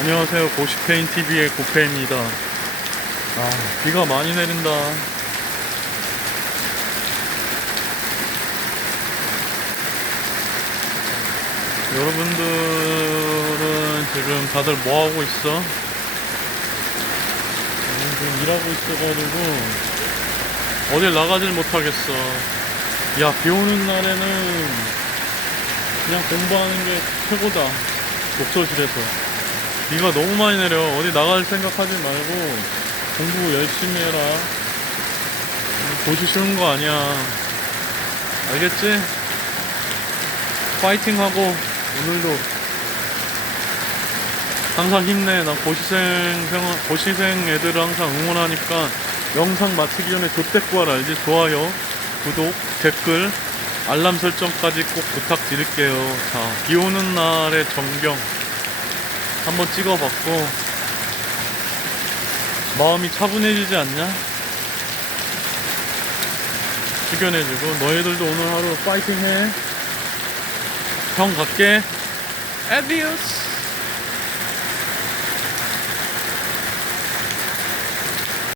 안녕하세요 고시페인 TV의 고페입니다. 아 비가 많이 내린다. 여러분들은 지금 다들 뭐 하고 있어? 저는 지금 일하고 있어가지고 어딜 나가질 못하겠어. 야 비 오는 날에는 그냥 공부하는 게 최고다. 독서실에서. 비가 너무 많이 내려. 어디 나갈 생각하지 말고 공부 열심히 해라. 고시 쉬운 거 아니야. 알겠지? 파이팅 하고 오늘도 항상 힘내. 난 고시생 생활, 고시생 애들을 항상 응원하니까 영상 마치기 전에 조태구알 알지? 좋아요, 구독, 댓글, 알람 설정까지 꼭 부탁드릴게요. 자, 비 오는 날의 전경 한번 찍어봤고 마음이 차분해지지 않냐? 숙연해지고 너희들도 오늘 하루 파이팅 해. 형 갈게. 에디오스.